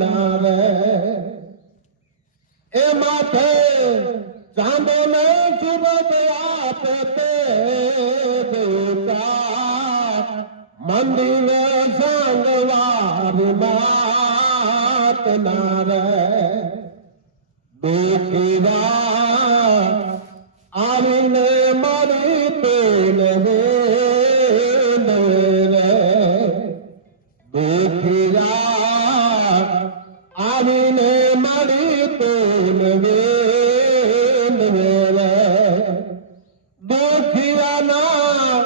ના રે એ માથે ચાંદો ને સુબત આપે તે દેવતા મંદિર સંગવારી માત ના રે દુખીરા આવીને મારી તેલ હે દુખીરા આવીને મારી તેલ હે દુખિયાના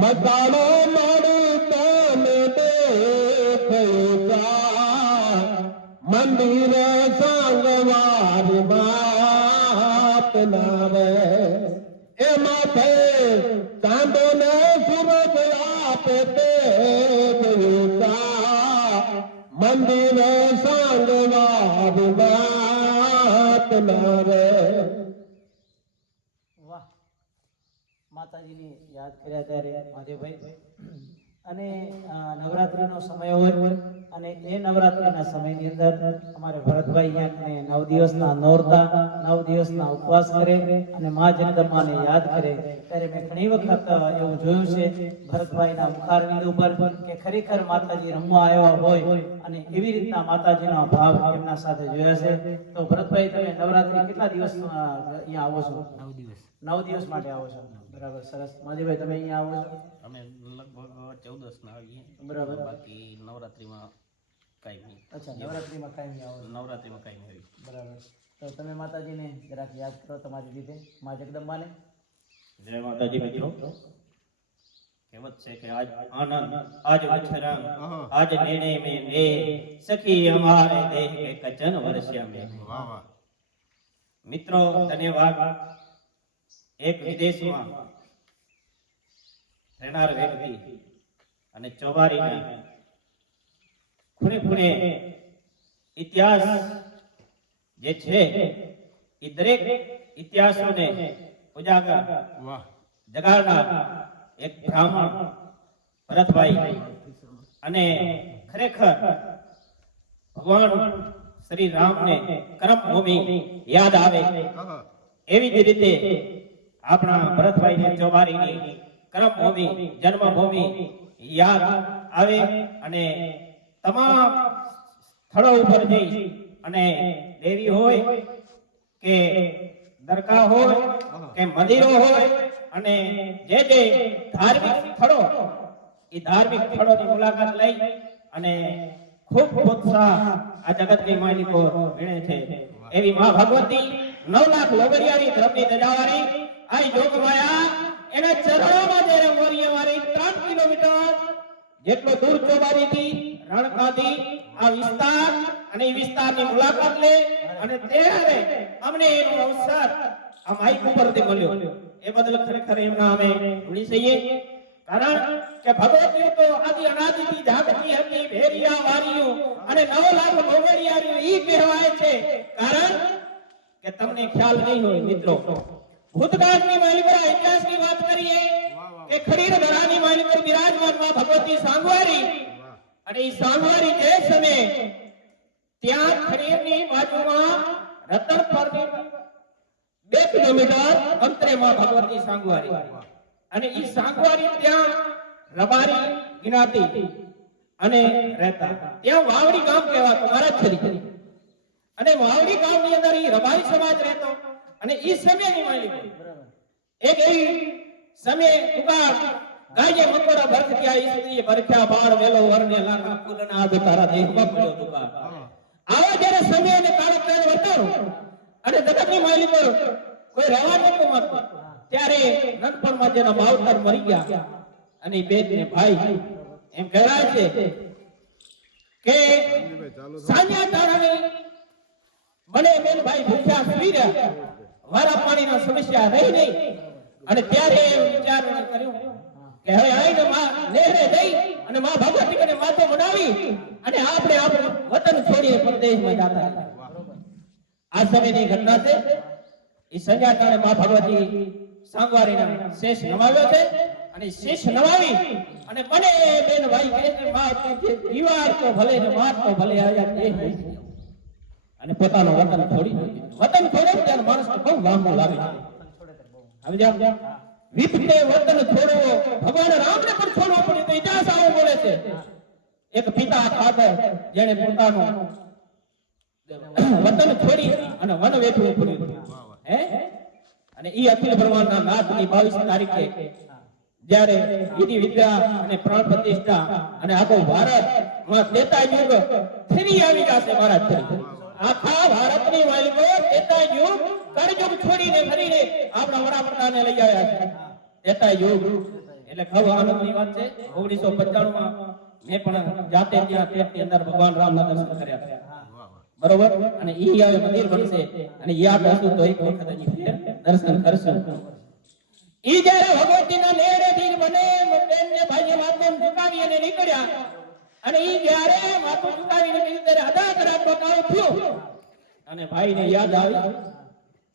મતાડો મારી તને દેખતા મંદિર સંગવારી બાપ ના રે એ માથે ચાંદો ને સુરત આપે તે દેવતા મંદિર સંગવારી બાપ ના રે માતાજીની યાદ કર્યા ત્યારે મહાદેવભાઈ અને નવરાત્રીનો સમય હોય અને એ નવરાત્રીના સમયની અંદર અમારે ભરતભાઈ અહીંયા 9 દિવસના નોરતા 9 દિવસના ઉપવાસ કરે અને મા જગદંબાને યાદ કરે ત્યારે મેં ઘણી વખત એવું જોયું છે ભરતભાઈના મુખારવિંદ ઉપર કે ખરેખર માતાજી રમવા આવ્યા હોય અને એવી રીતના માતાજીનો ભાવ એમના સાથે જોયા છે. તો ભરતભાઈ તમે નવરાત્રી કેટલા દિવસ અહીંયા આવો છો? 9 દિવસ માટે આવો છો. બરાબર, સરસ. માજીભાઈ તમે અહીંયા આવો છો? અમે લગભગ 14 ના આવીએ. બરાબર. બાકી નવરાત્રીમાં કાંઈ નહીં. અચ્છા, નવરાત્રીમાં કાંઈ નહીં આવો? નવરાત્રીમાં કાંઈ નહીં. બરાબર. તો તમે માતાજીને જરાક યાદ કરો તમારી રીતે, મા જગદંબાને. જય માતાજી મિત્રો. કહેવત છે કે આજ આનંદ આજ વછરંગ આજ નેણે મે ને સખી અમારે દેહ કે કચન વર્ષ્યા મે. વાહ વાહ મિત્રો, ધન્યવાદ. એક વિદેશમાં રહેનાર વ્યક્તિ અને ચોબારીના ખૂણે ખૂણે ઇતિહાસ જે છે એ દરેક ઇતિહાસોને ઉજાગર જગાડનાર એક બ્રાહ્મણ ભરતભાઈ અને ખરેખર ભગવાન શ્રી રામને કર્મભૂમિ યાદ આવે એવી જ રીતે આપણા ભરતભાઈને ચોબારીની કર્મભૂમિ જન્મભૂમિ યાદ આવે અને તમામ સ્થળો ઉપર જઈ અને દેવી હોય કે દરગાહ હોય કે મંદિરો હોય અને જે જે ધાર્મિક સ્થળો એ ધાર્મિક સ્થળોની મુલાકાત લઈ અને ખૂબ ઉત્સાહ આ જગતની માલિકો વીણે છે એવી મા ભગવતી 9 લાખ લોગરિયાની ધર્મની દજાવાળી આ જોગમાયા એના ચરણોમાં જે રંગોરીએ મારી 3 કિલોમીટર જેટલો દૂર ચોબારીથી રણકાથી આ વિસ્તાર અને એ વિસ્તારની મુલાકાત લે અને ત્યારે અમને એનો અવસર આ માઈક ઉપરથી મળ્યો એ બદલ ખરેખર એમના અમે ઋણી છીએ. કારણ કે ભગવતીઓ તો આદિ અનાદિથી જાગતી હતી ભેરિયા વારીઓ અને 9 લાખ લોગરિયાઓ ઈ કહેવાય છે. કારણ કે તમને ખ્યાલ નહીં હોય મિત્રો, ભૂતકાળની માલિક પર ઇતિહાસની વાત કરીએ કે ખડીર ધરાની માલિક પર બિરાજમાન માં ભગવતી સાંગવારી અને ઈ સાંગવારી જે સમયે ત્યાં ખડીરની બાજુમાં રતનપરની 2 કિલોમીટર અંતરે માં ભગવતી સાંગવારી અને ઈ સાંગવારી ત્યાં રબારી ગિનાતી અને રહેતા. ત્યાં વાવડી ગામ કહેવાતું મારાછરી અને વાવડી ગામની અંદર ઈ રબારી સમાજ રહેતો અને ઈ સમયની માલિક એક એવી સમય તુકા ગાયે મકોડા ભરખ ગયા ઈસ્ત્રી ભરખ્યા બાળ વેલો વરને લાખા ફૂલના આદ તારા દેહમાં પડ્યો તુકા. આવા જ્યારે સમય અને કાળક્રમ વર્તારો અને જગતની માલિક પર કોઈ રહેવા નતો માંગતો ત્યારે નનપણમાં જેના માવતર મરી ગયા અને બેનને ભાઈ એમ કહેવાય છે કે સાન્યા તારાની મને બેન ભાઈ ભૂખ્યા સુઈ રહ્યા વારા પાણીની સમસ્યા રહી નહીં અને ત્યારે એ વિચાર કર્યું કે હવે આઈને માં નહેરે જઈ અને માં ભગવતીને માથે મનાવી અને આપણે આપણું વતન છોડીને પરદેશમાં જતા આ સમયની ઘટના છે. એ સંજાતાને માં ભગવતી સાંગવારીના શેષ નવાવ્યો છે અને શેષ નવાવી અને મને બેન ભાઈ કહે છે બાપ કે દીવાર તો ભલે ને માર તો ભલે આયા તે અને પોતાનો વતન છોડી દીધું. વતન છોડે ત્યારે માણસને બહુ લાંબુ લાગે છે. સમજ્યા? વિપતે વતન છોડવો ભગવાન રામને પણ છોડવો પડ્યો. તો ઇતિહાસ આવો બોલે છે. એક પિતા ફાધર જેણે પોતાનું વતન છોડી અને વન વેઠવું પડ્યું હે. અને ઈ અખિલ બ્રહ્માંડના નાથની 22 તારીખે જ્યારે વિધિ વિદ્યા અને પ્રાણ પ્રતિષ્ઠા અને આખો ભારત માં ત્રેતા યુગ ફરી આવી જશે મહારાજ. આખા ભારતની માલિકો ત્રેતા યુગ કળયુગ છોડીને ફરીને આપણા વડાપ્રધાનને લઈ આવ્યા છે. ત્રેતા યુગ એટલે ખૂબ આનંદની વાત છે. 1995 માં મેં પણ જાતે ત્યાં પેટની અંદર ભગવાન રામના દર્શન કર્યા હતા. બરોબર. અને ઈ હવે મંદિર બનશે અને યાદ હશું તો એક વખત હજી ફેર દર્શન કરશું. ઈ જ્યારે ભગવતીના નેડેથી મને બેનને ભાઈને માથે ઝુકાવી અને નીકળ્યા અને ઈ જ્યારે માથું ઝુકાવીને નીકળી ત્યારે અદા કરાર બકાવ થયો અને ભાઈને યાદ આવી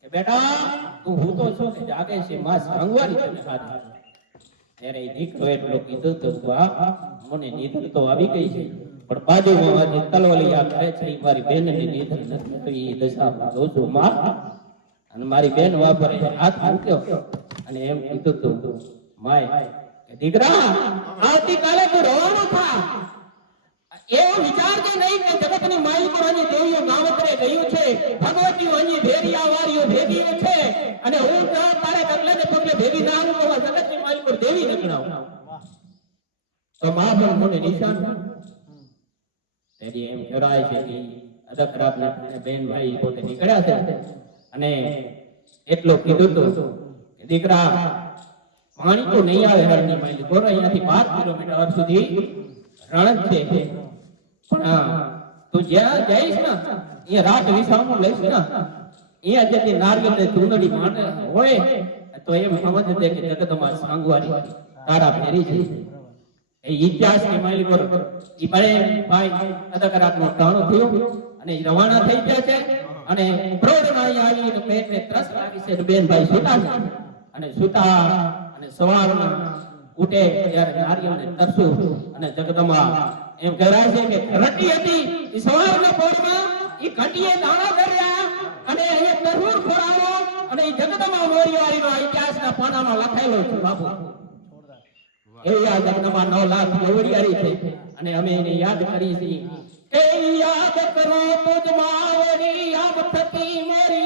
કે બેટા તું હૂતો છો કે જાગે છે માં સાંગવારી તને ખાધા. ત્યારે ઈ દીકરો એટલો કીધું તો બાપ મને નીંદર તો આવી ગઈ છે પણ બાજુમાં આજે તલવલી આ કરે છે ઈ મારી બેનની નીંદર નથી આવી. એ દશામાં જોઉં છું માં. અને મારી બેન વાપરે હાથ મૂક્યો અને એમ કીધું તું માય કે દીકરા આવતીકાલે તું રોવાનો થા. એવો વિચારજે નહીં કે જગતની માલિકોની દેવીઓ ગામત્રે ગયું છે, ભગવતીઓ અહીં ભેરિયા વારીઓ ભેગીઓ છે અને હું તારે પગલે ને પગલે ભેગી ના આવું તો જગતની માલિકો દેવી નીકળાવ તો માં પણ મને નિશાન તેરી એમ કહેવાય છે કે અદક રાતના બેન ભાઈ પોતે નીકળ્યા છે અને એટલો કીધું તો કે દીકરા પાણી તો નહીં આવે હરની માલી બોર અહીંયાથી 5 કિલોમીટર સુધી રણ છે પણ તું જ્યાં જઈશ ને અહીંયા રાત વિસામું લઈશ ને અહીંયા જે નારિયેળ ને ચૂંદડી માંડે હોય તો એમ સમજજે કે જગતમાં સાંગવારી તારા ફેરી છે. એ ઇતિહાસની માલી બોર ઈ બળે ભાઈ અદક રાતનો ટાણો થયો અને રવાના થઈ ગયા છે અને ક્રોધમાં અહીં આવીને પેટને ત્રસ લાગી છે. બેન ભાઈ સુતા છે અને સુતા અને સવારના ઉઠે ત્યારે નારિયેળને તરસ્યું અને જગદંબા એમ કહેવાય છે કે રટી હતી એ સવારના પોરમાં એ ઘટીએ દાણા કર્યા અને એ તરહુર ખોરાવો અને એ જગદંબા મોરીવાળીનો ઇતિહાસના પાનામાં લખાયેલો છે બાપુ. એવી આ જગદંબા 9 લાખ મોરીવાળી છે અને અમે એને યાદ કરી છે કે યાદ કરો તુજ માવડી આમ થતી મોરી